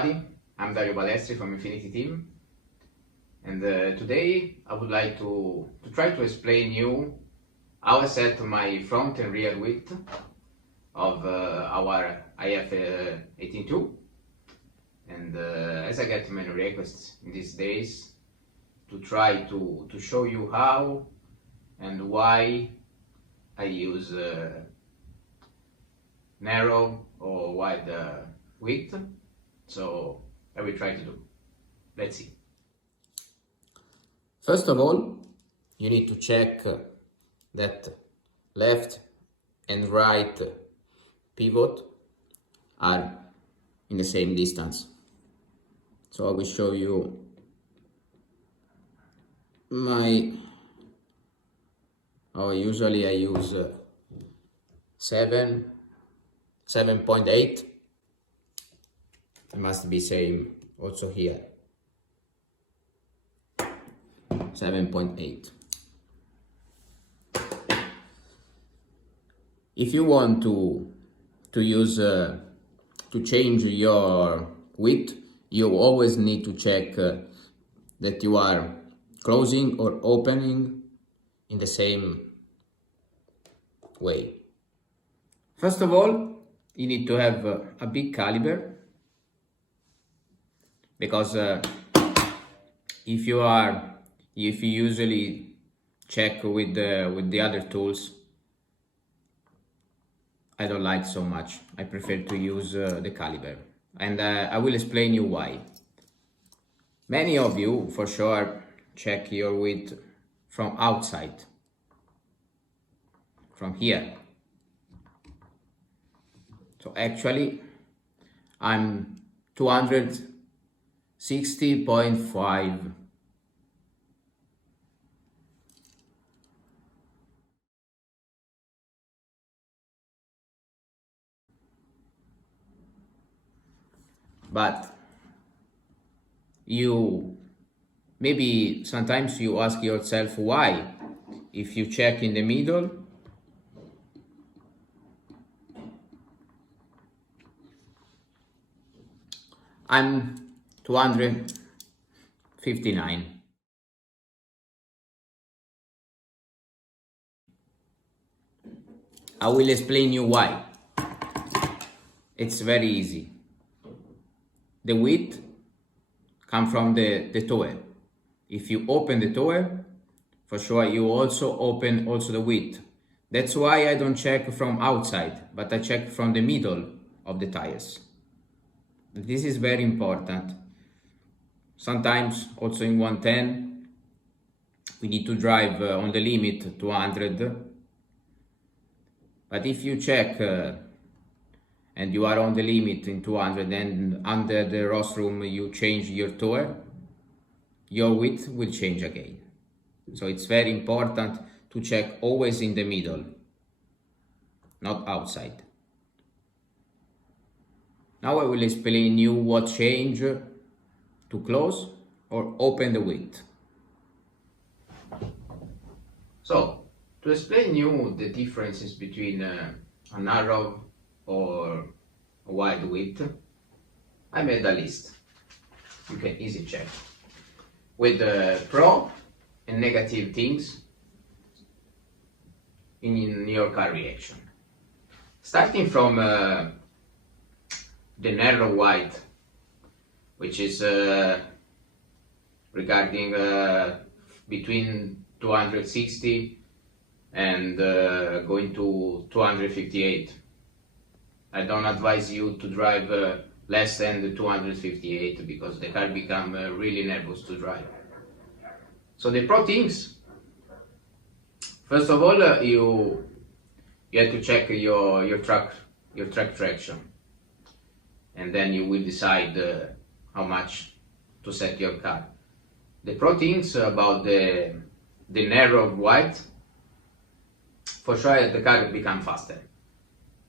everybody, I'm Dario Balestri from Infinity Team, and today I would like to try to explain you how I set my front and rear width of our IF18-2, and as I get many requests in these days to try to show you how and why I use narrow or wide width. So I will try to do. Let's see. First of all, you need to check that left and right pivot are in the same distance. So I will show you usually I use 7.8. It must be same also here. 7.8. If you want to use to change your width, you always need to check that you are closing or opening in the same way. First of all, you need to have a big caliber, because if you usually check with the other tools, I don't like so much. I prefer to use the caliber, and I will explain you why. Many of you for sure check your width from outside, from here. So actually I'm 260.5. But maybe sometimes you ask yourself why. If you check in the middle, I'm 259. I will explain you why. It's very easy. The width comes from the toe. If you open the toe, for sure you also open the width. That's why I don't check from outside, but I check from the middle of the tires. This is very important. Sometimes also in 110 we need to drive on the limit 200, but if you check and you are on the limit in 200 and under the rostrum you change your toe, your width will change again. So it's very important to check always in the middle, not outside. Now I will explain you what change to close or open the width. So to explain you the differences between a narrow or a wide width, I made a list. You can easily check with the pro and negative things in your car reaction. Starting from the narrow wide, which is regarding between 260 and going to 258. I don't advise you to drive less than the 258 because the car becomes really nervous to drive. So the pro things, first of all, you have to check your track traction, and then you will decide how much to set your car. The pro things about the narrow wide, for sure the car become faster,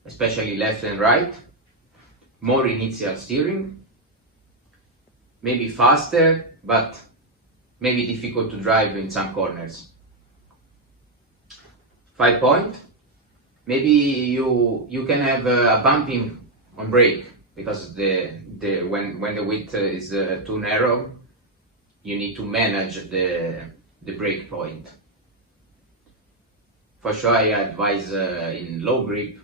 especially left and right, more initial steering, maybe faster, but maybe difficult to drive in some corners. 5 point, maybe you can have a bumping on brake, because when the width is too narrow, you need to manage the break point. For sure, I advise in low grip,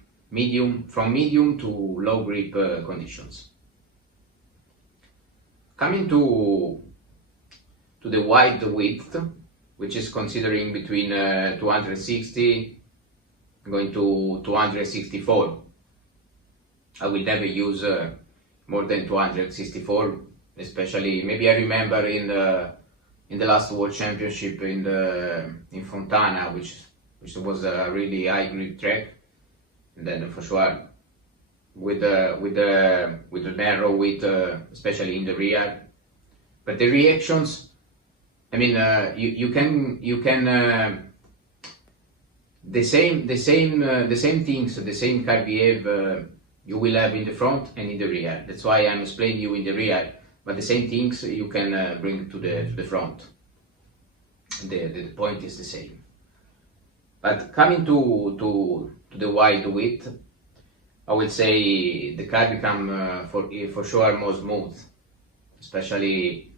from medium to low grip conditions. Coming to the wide width, which is considering between 260 going to 264. I will never use more than 264, especially maybe I remember in the last World Championship in Fontana, which was a really high grip track, and then for sure with the narrow width, especially in the rear. But the reactions, I mean, you can the same things, the same car behave you will have in the front and in the rear. That's why I'm explaining you in the rear, but the same things you can bring to the front. The point is the same. But coming to the wide width, I would say the car become for sure more smooth, especially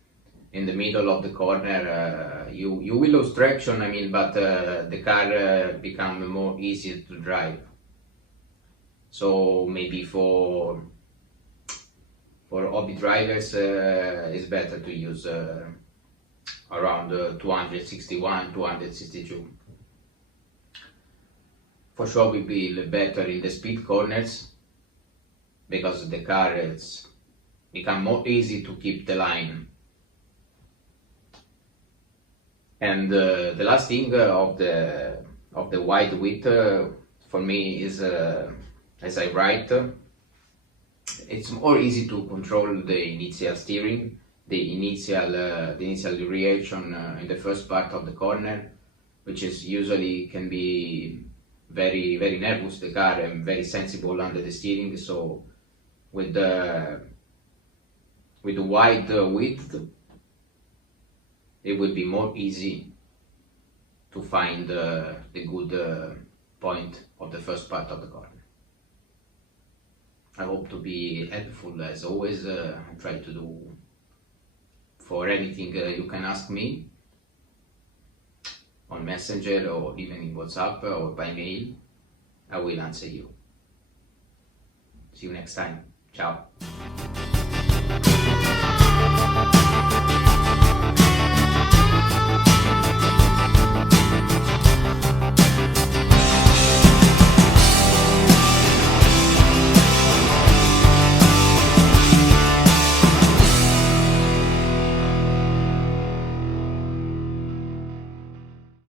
in the middle of the corner. You will lose traction, I mean, but the car become more easy to drive. So maybe for hobby drivers, it's better to use around 261, 262. For sure will be better in the speed corners, because the car is become more easy to keep the line. And the last thing of the wide width for me is, as I write, it's more easy to control the initial steering, the initial reaction in the first part of the corner, which is usually can be very nervous, the car, and very sensible under the steering. So with the wide width, it will be more easy to find the good point of the first part of the corner. I hope to be helpful as always. I try to do for anything you can ask me on Messenger or even in WhatsApp or by mail. I will answer you. See you next time. Ciao.